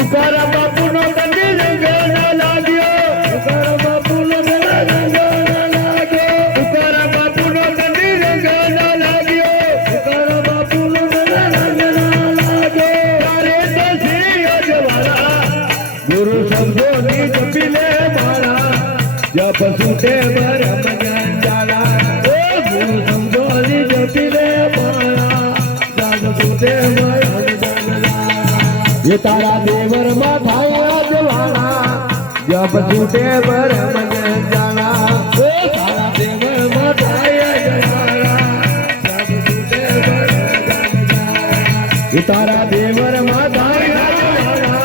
तुकारा बापू no कंदी रंग ना लाग्यो तुकारा बापू नो रंग ना लाग्यो तुकारा बापू नो कंदी रंग ना लाग्यो तुकारा बापू नो रंग ना लाग्यो तारे तो श्री अजवाला गुरु शब्दो नी जपीले माला जप सूटे ब्रह्म जाला ओ गुरु शब्दो नी जपीले माला जप सूटे ब्रह्म जाला ये तारा देवर मा थाया जवाना जब छूटे ब्रह्म जाला ओ तारा देवर मा थाया जवाना जब छूटे ब्रह्म जाला ये तारा देवर मा थाया जवाना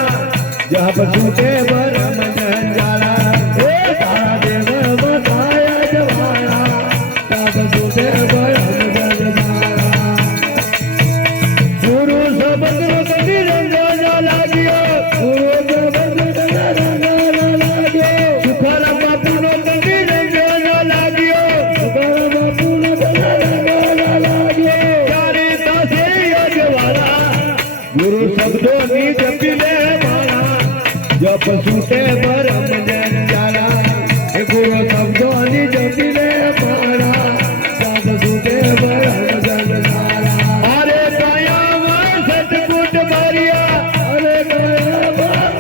जब छूटे ब्रह्म जाला ओ तारा देवर मा थाया जवाना जब छूटे ब्रह्म जाला गुरु शब्द नो कभी रंग लाग्यो गुरु शब्द रंग लाग्यो तुकारा बापू नो कभी रंग लाग्यो तुकारा बापू नो रंग लाग्यो तारे दासे अजवाला गुरु शब्दों नी जपीले माला जप सूटे ब्रह्म जाला गुरु शब्दों नी जपीले माला जप सूटे ब्रह्म जाला अरे काया सतपुट भरिया अरे काया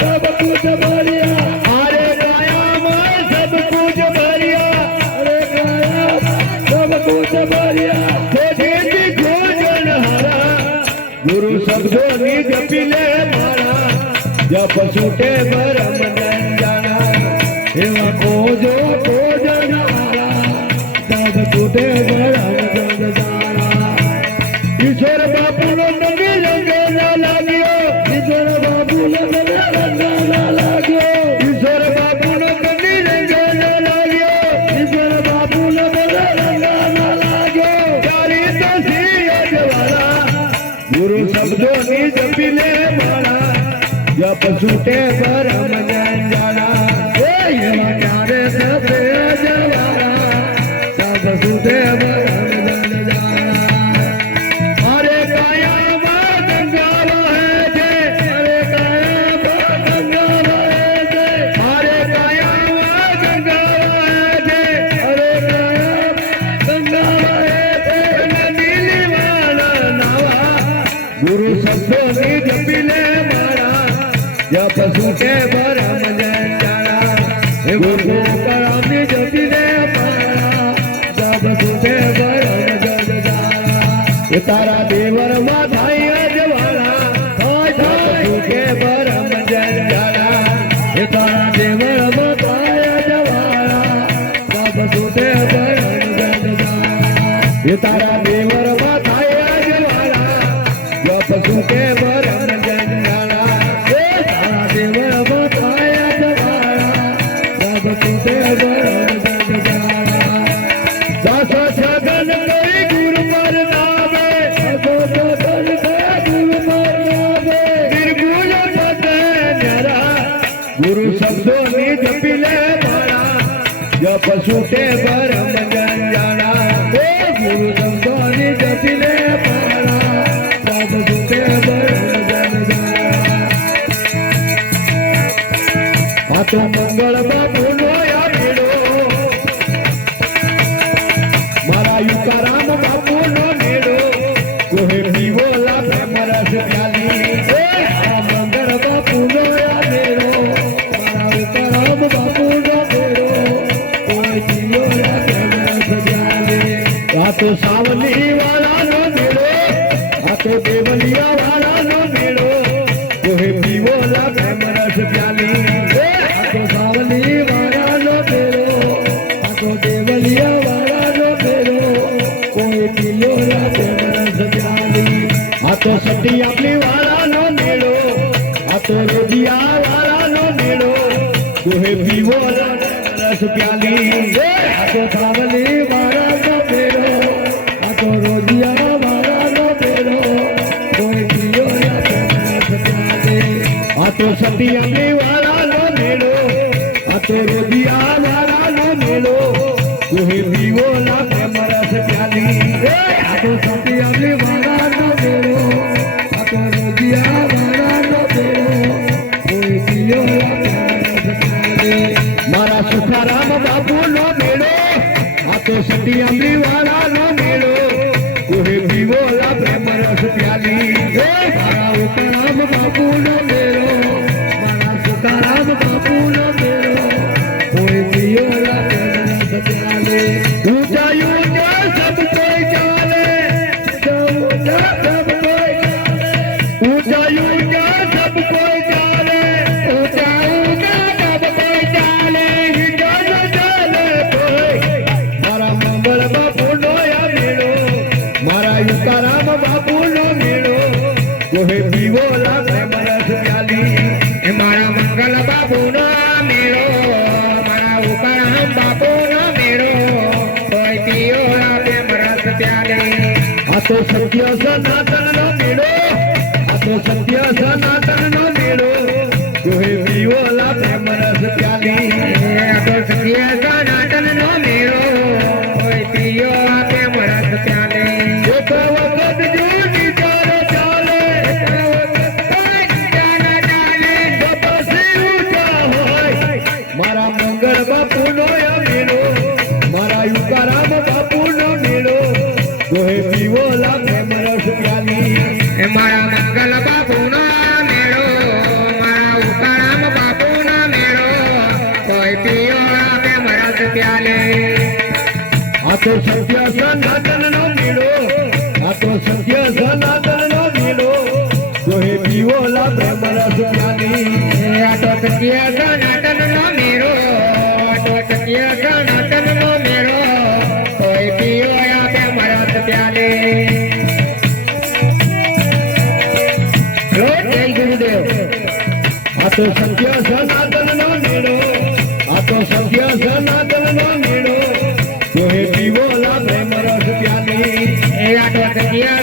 सब कुछ भरिया अरे काया सब कुछ भरिया अरे काया सब कुछ भरिया तेरी खोजन हरा गुरु शब्दों नी जपीले माला जप छूटे ब्रह्म जाला एवा खोजो खोजन हरा सब छूटे ब्रह्म जाला ईश्वर बापू नो नंगे रंग ना लाग्यो ईश्वर बापू नो नंगे रंग ना लाग्यो ईश्वर बापू नो नंगे रंग ना लाग्यो ईश्वर बापू नो नंगे रंग ना लाग्यो तारी तो श्री अजवाला गुरु शब्दों नी जपीले माला जप छूटे ब्रह्म जाला ओ एवा प्यारे सबे अजवाला जप छूटे ब्रह्म जाला अरे काया गंगा है जे अरे काया गंगा है जे अरे काया गंगा है जे अरे काया गंगा है जे नीली वाला नावा गुरु शब्दों नी जपीले माला जप छूटे ब्रह्म जाला गुरु परम नी जपीले माला जप छूटे ब्रह्म जाला ये तारा देवर मा थाया जवाना जप छूटे ब्रह्म जाला ये तारा देवर मा थाया जवाना जप छूटे ब्रह्म जाला ये तारा देवर मा थाया जवाना जप छूटे ब्रह्म जाला ये तारा देवर मा थाया जवाना जप छूटे ब्रह्म जाला दस सगन कोई गुरु पर नामे गुरु शब्दों नी जपीले माला जप छूटे ब्रह्म जाला ओ गुरु शब्दों नी जपीले माला जप छूटे ब्रह्म जाला आ तो मंगल बापू नो आवेलो मारा युकाराम बापू नो मेलो कोहे पीवो ला प्रेमरस प्याली मंगल बापू नो आवेलो मारा युकाराम बापू नो मेलो कोहे पीवो ला प्रेमरस प्याली आ तो सावली वाला नो मेलो आ तो देवलिया वाला नो मेलो कोहे पीवो ला प्रेमरस प्याली आ तो सावली वाला नो मेलो आ तो देवलिया वाला नो मेलो कोई पीलो ला प्रेमरस प्याली आ तो सती अपनी वाला नो मेलो आ तो रोजिया वाला नो मेलो कोहे पीवो ला प्रेमरस प्याली आ तो सावली वाला नो मेलो आ तो रोजिया वाला नो मेलो कोई पीलो ला प्रेमरस प्याली आ तो सती अपनी वाला नो मेलो आ तो रोजिया वाला नो मेलो कोहे पीवो ला प्रेमरस प्याली आ तो सती अपनी वाला नो मेलो आ तो रोजिया वाला नो मेलो તો સત્ય સનાતન નો મેળો આ તો સત્ય સનાતન નો મેળો જોહે પીવોલા પ્રેમ રસ પ્યાલી આ તો સત્ય સનાતન નો મેળો કોઈ પીઓ પ્રેમ રસ પ્યાલે એક વખત જો વિચાર ચાલે તો પછી ઊંચા હોય મારા મંગળ બાપુ નો મેળો મારા યુકારામ બાપુ નો મેળો જોહે પીવોલા પ્રેમ રસ પ્યાલી મારા મંગલ બાપુ નો મેળો મારા ઉકારામ બાપુ નો મેળો કોઈ પીઓ પ્રેમ રસ પ્યાલે આ તો સત્ય સનાતન નો મેળો આ તો સત્ય સનાતન નો મેળો જોહે પીવોલા પ્રેમ રસ પ્યાલી આ તો સત્ય સનાતન નો મેળો આ તો સત્ય સનાતન નો મેળો કોઈ પીઓ પ્રેમ રસ પ્યાલે જય ગુરુદેવ આ તો સત્ય સનાતન નો મેળો આ તો સત્ય સનાતન નો મેળો જોહે પીવોલા